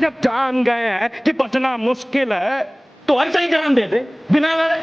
जब जान गए हैं कि बचना मुश्किल है तो ऐसे ही जान दे दे बिना लड़े।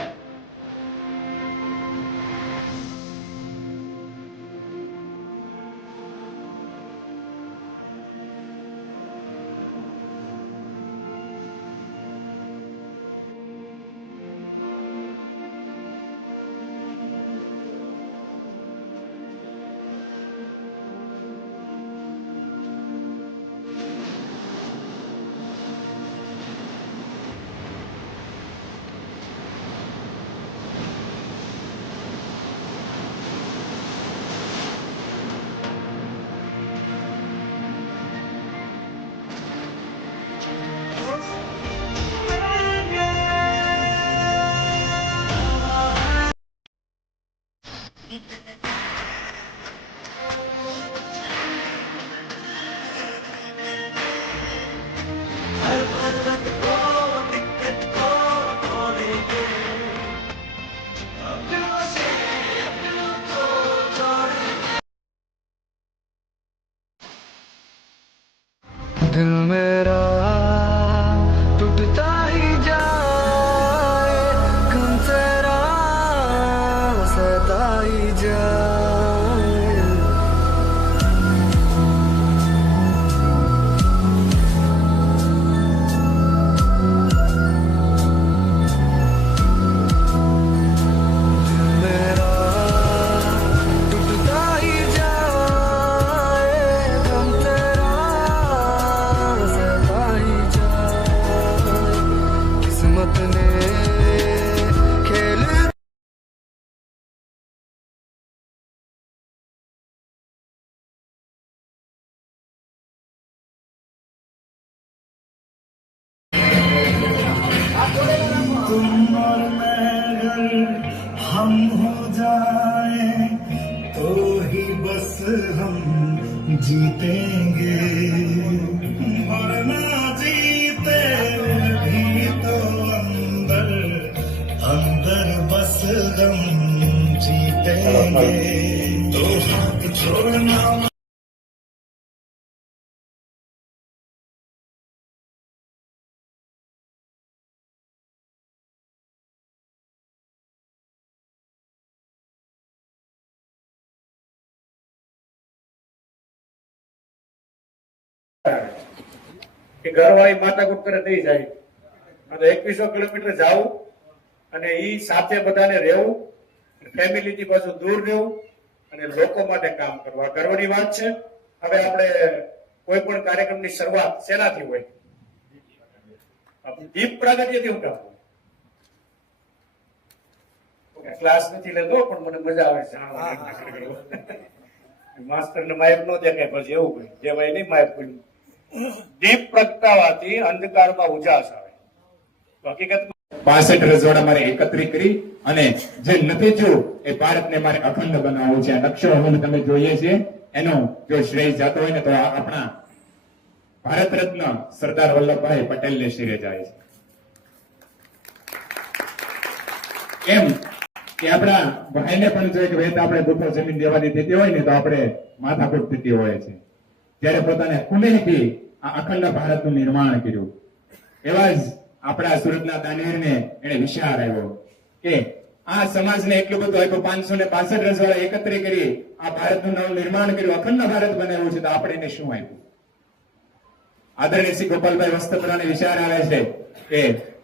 दिल मेरा टूटता ही जाए, गम तेरा सहता ही जाए। दिल मेरा टूटता ही जाए, गम तेरा सहता ही जाए। किस्मत ने खेल तुम और मैं अगर हम हो जाए तो ही बस हम जीतेंगे, और ना जीते भी तो अंदर अंदर बस हम जीतेंगे। तो हाथ छोड़ना કે ઘરવાળી માથાકૂટ કરે તે જાય. આ તો 2100 કિલોમીટર જાવું અને ઈ સાથે બધાને રહેવું, ફેમિલીથી પાછું દૂર રહેવું અને લોકો માટે કામ કરવું. આ ગર્વની વાત છે. હવે આપણે કોઈ પણ કાર્યક્રમની શરૂઆત શેનાથી હોય? દીપ પ્રાગટ્યથી હું કામ ક્લાસ નથી લેતો પણ મને મજા આવે છે. માસ્તરને માયક નો દેખાય પછી એવું કઈ કહેવાય નહીં. માયક કોઈ દીપ પ્રગટાવાથી અંધકારમાં ઉજાસ આવે. હકીકતમાં 65 રજવાડા મારે એકત્રિત કરી અને જે નથી થયું એ ભારતને મારે અખંડ બનાવવું છે. નકશો હવે તમે જોઈએ છે એનો જો શ્રેય જતો હોય ને તો આપણા ભારત રત્ન સરદાર વલ્લભભાઈ પટેલને શિરે જાય છે. એમ કે આપણા ભાઈને પણ જોઈએ કે ભાઈ આપણે ગુફો જમીન દેવાની થતી હોય ને તો આપણે માથાકૂટ થતી હોય છે. જ્યારે પોતાને કુનેહથી આ અખંડ ભારતનું નિર્માણ કર્યું એવા જ આપણા સુરતના દાનવીરને એને વિચાર આવ્યો કે આ સમાજને એટલું બધું આપ્યું, 565 રજવાડા એકત્રિત કરી આ ભારતનું નવું નિર્માણ કર્યું, અખંડ ભારત બનાવ્યું છે, તો આપણે એને શું આપ્યું? આદરણીય શ્રી ગોપાલભાઈ વસ્ત્રાને વિચાર આવે છે કે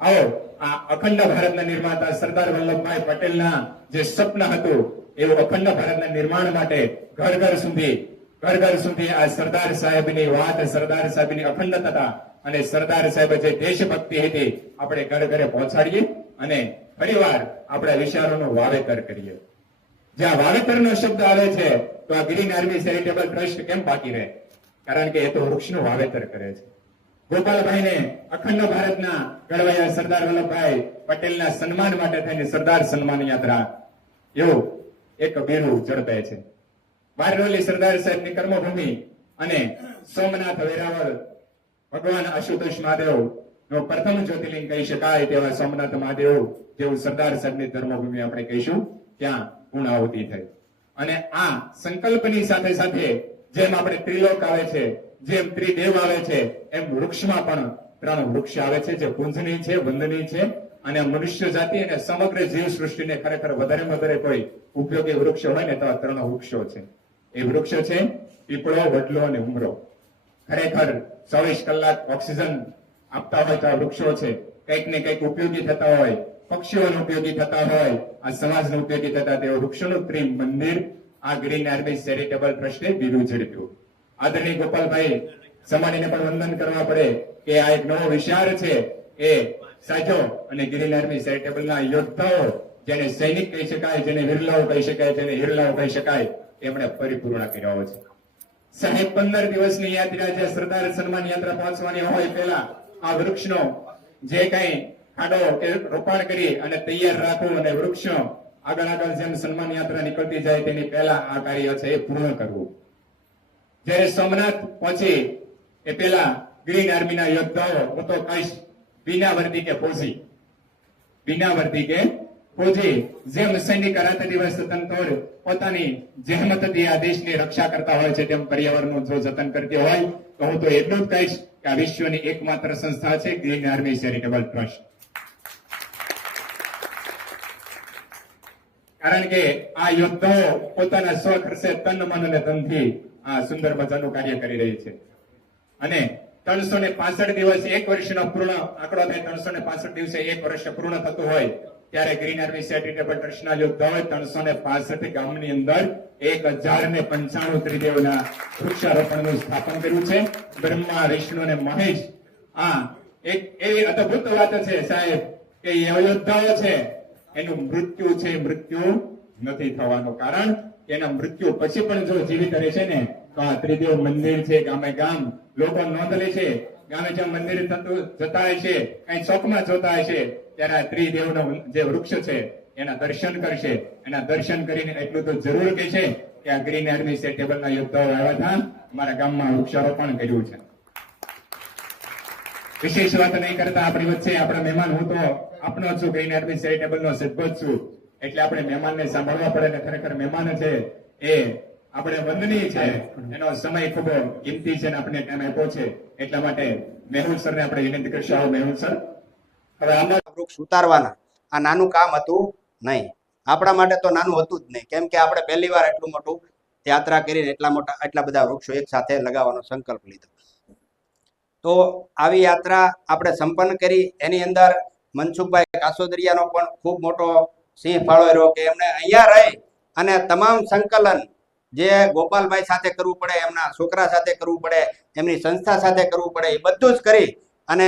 આવો આ અખંડ ભારતના નિર્માતા સરદાર વલ્લભભાઈ પટેલના જે સ્વપ્ન હતું એવું અખંડ ભારતના નિર્માણ માટે ઘર ઘર સુધી આ સરદાર સાહેબની વાત, સરદાર સાહેબની અખંડતા અને સરદાર સાહેબ જે દેશભક્તિ હતી આપણે ઘરે ઘરે પહોંચાડીએ અને ફરીવાર આપણા વિચારોનું વાવેતર કરીએ. જ્યાં વાવેતરનો શબ્દ આવે છે તો આ ગ્રીન આર્મી ચેરિટેબલ ટ્રસ્ટ કેમ બાકી રહે? કારણ કે એ તો વૃક્ષનું વાવેતર કરે છે. ગોપાલભાઈને અખંડ ભારતના ઘડવૈયા સરદાર વલ્લભભાઈ પટેલના સન્માન માટે થઈને સરદાર સન્માન યાત્રા એવું એક બિરુદ ઝડપે છે. બારડોલી સરદાર સાહેબની કર્મભૂમિ અને સોમનાથ વેરાવળ ભગવાન આશુતોષ મહાદેવ નો પ્રથમ જ્યોતિર્લિંગ કહી શકાય તેવા સોમનાથ મહાદેવ જેવું સરદાર સાહેબની ધર્મભૂમિ આપણે કહીશું ત્યાં પૂર્ણાહુતિ થઈ. અને આ સંકલ્પની સાથે સાથે જેમ આપણે ત્રિલોક આવે છે, જેમ ત્રિદેવ આવે છે, એમ વૃક્ષમાં પણ 3 વૃક્ષ આવે છે જે પૂજનીય છે, વંદનીય છે અને મનુષ્ય જાતિ અને સમગ્ર જીવ સૃષ્ટિને ખરેખર વધારેમાં વધારે કોઈ ઉપયોગી વૃક્ષ હોય ને તો આ 3 વૃક્ષો છે. એ વૃક્ષો છે પીપળો, વડલો અને ઉમરો. ખરેખર 24 કલાક ઓક્સિજન આપતા હોય તો આ વૃક્ષો છે. કંઈક ને કંઈક ઉપયોગી થતા હોય, પક્ષીઓને ઉપયોગી થતા હોય, આ સમાજને ઉપયોગી થતા તેવા વૃક્ષોનું મંદિર આ ગ્રીન આર્મી ચેરિટેબલ ટ્રસ્ટે બિરુદ ઝડપ્યું. આદરણીય ગોપાલભાઈ સમાણીને પણ વંદન કરવા પડે કે આ એક નવો વિચાર છે એ સાચો અને ગ્રીન આર્મી ચેરિટેબલના યોદ્ધાઓ જેને સૈનિક કહી શકાય, જેને વીરલાઓ કહી શકાય, જેને હીરલાઓ કહી શકાય, એમણે પરિપૂર્ણ કર્યો છે. સાહેબ 15 દિવસની યાત્રા છે. સરદાર સન્માન યાત્રા પહોંચવાની હોય પહેલા આ વૃક્ષનો જે કઈ ખાડો કે રોપાણ કરી અને તૈયાર રાખવું અને વૃક્ષનો આગળ જેમ સન્માન યાત્રા નીકળતી જાય તેની પહેલા આ કાર્ય છે એ પૂર્ણ કરવું. જ્યારે સોમનાથ પહોંચી એ પહેલા ગ્રીન આર્મીના યોદ્ધાઓ હું તો કહીશ बिना वर्दी के फौजी, बिना वर्दी के फौजी જેમ સૈનિક રાત દિવસ તનતોડ પોતાની જહેમતથી આ દેશની રક્ષા કરતા હોય છે તેમ પર્યાવરણનું જો જતન કરતી હોય તો હું તો એટલું જ કહીશ કે આ વિશ્વની એકમાત્ર સંસ્થા છે ગ્રીન આર્મી ચેરિટેબલ ટ્રસ્ટ. કારણ કે આ યોદ્ધાઓ પોતાના સ્વ ખર્ચે તન મન અને ધનથી આ સુંદર મજાનું કાર્ય કરી રહી છે અને 365 દિવસ 1 વર્ષનો પૂર્ણ આંકડો થાય. 365 દિવસે 1 વર્ષ પૂર્ણ થતું હોય ત્યારે ગ્રીન આર્મી ચેરિટેબલ ટ્રસ્ટના યોદ્ધાઓએ 365 ગામની અંદર 1095 ત્રિદેવના વૃક્ષારોપણનું સ્થાપન કર્યું છે. બ્રહ્મા, વિષ્ણુ અને મહેશ આ એક એવી અદ્ભુત વાત છે સાહેબ કે યોદ્ધાઓ છે એનું મૃત્યુ છે મૃત્યુ નથી થવાનું. કારણ એના મૃત્યુ પછી પણ જો જીવિત રહે છે ને તો આ ત્રિદેવ મંદિર છે ગામે ગામ લોકો નોંધ લે છે. ગામે જ્યાં મંદિર જતા હોય છે, કઈ ચોકમાં જોતા હોય છે ત્યારે આ ત્રિદેવનો જે વૃક્ષ છે એના દર્શન કરશે. એના દર્શન કરીને એટલું તો જરૂર કહે છે કે આ ગ્રીન આર્મી ચેરિટેબલના યોદ્ધાઓ આવ્યા હતા, અમારા ગામમાં વૃક્ષારોપણ કર્યું છે. વિશેષ વાત નહીં કરતા આપણી વચ્ચે આપણા મહેમાન, હું તો આપનો છું, ગ્રીન આર્મી ચેરિટેબલનો સદભજ છું, એટલે આપણે મહેમાનને સાંભળવા પડે ને ખરેખર મહેમાન છે એ આપણે વંદનીય છે, એનો સમય ખૂબ કિંમતી છે અને આપણે ટાઈમ આપ્યો છે. એટલા માટે મેહુલ સરને આપણે વિનંતી કરીશું. આવો મેહુલ સર. હવે આમાં વૃક્ષ ઉતારવાના આ નાનું કામ હતું નહીં, આપણા માટે તો નાનું હતું જ નહીં, કેમ કે આપણે પહેલી વાર એટલું મોટું યાત્રા કરીને એટલા બધા વૃક્ષો એક સાથે લગાવવાનો સંકલ્પ લીધો. તો આવી યાત્રા આપણે સંપન્ન કરી. એની અંદર મનસુખભાઈ કાસોદરિયાનો પણ ખૂબ મોટો સિંહ ફાળો રહ્યો કે એમને અહીંયા રહી અને તમામ સંકલન જે ગોપાલભાઈ સાથે કરવું પડે, એમના છોકરા સાથે કરવું પડે, એમની સંસ્થા સાથે કરવું પડે, એ બધું જ કરી અને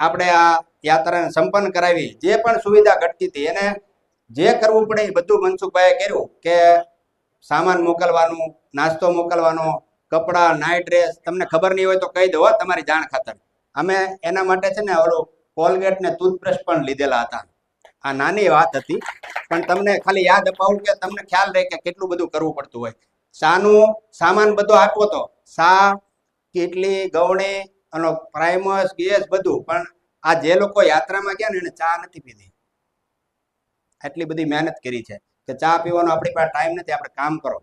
આપણે આ યાત્રાને સંપન્ન કરાવી. જે પણ સુવિધા ઘટતી હતી એને જે કરવું પડે એ બધું મનસુખભાઈએ કર્યું કે સામાન મોકલવાનું, નાસ્તો મોકલવાનો, કપડાં, નાઇટ ડ્રેસ. તમને ખબર નહીં હોય તો કહી દો તમારી જાણ ખાતર. અમે એના માટે છે ને ઓલો કોલગેટ ને ટૂથબ્રશ પણ લીધેલા હતા. આ નાની વાત હતી પણ તમને ખાલી યાદ અપાવું કે તમને ખ્યાલ રહે કે કેટલું બધું કરવું પડતું હોય. સાનું સામાન બધો આપ્યો હતો, સા, કેટલી, ગવણી અને પ્રાઇમસ, ગેસ બધું. પણ આ જે લોકો યાત્રામાં ગયા ને એને ચા નથી પીધી. એટલી બધી મહેનત કરી છે કે ચા પીવાનો આપણી પાસે ટાઈમ નથી, આપણે કામ કરો.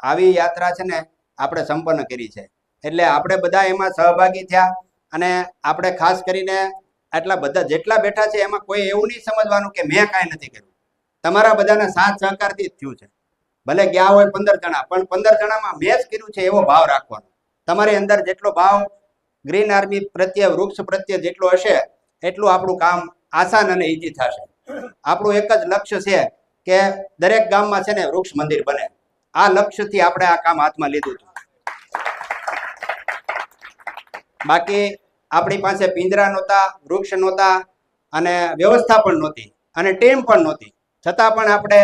આવી યાત્રા છે ને આપણે સંપન્ન કરી છે. એટલે આપણે બધા એમાં સહભાગી થયા અને આપણે ખાસ કરીને આટલા બધા જેટલા બેઠા છે એમાં કોઈ એવું નહીં સમજવાનું કે મેં કાંઈ નથી કર્યું. તમારા બધાના સાથ સહકારથી જ થયું છે. ભલે ગયા હોય 15 જણા, પણ 15 જણામાં મેં જ કર્યું છે એવો ભાવ રાખવાનો. તમારી અંદર જેટલો ભાવ ગ્રીન આર્મી પ્રત્યે, વૃક્ષ પ્રત્યે જેટલો હશે એટલું આપણું કામ આસાન અને ઈઝી થશે. આપણું એક જ લક્ષ્ય છે કે દરેક ગામમાં છે ને વૃક્ષ મંદિર બને. આ લક્ષ્યથી આપણે આ કામ હાથમાં લીધું હતું. બાકી આપણી પાસે પિંજરા નહોતા, વૃક્ષ નહોતા અને વ્યવસ્થા પણ નહોતી અને ટીમ પણ નહોતી. છતાં પણ આપણે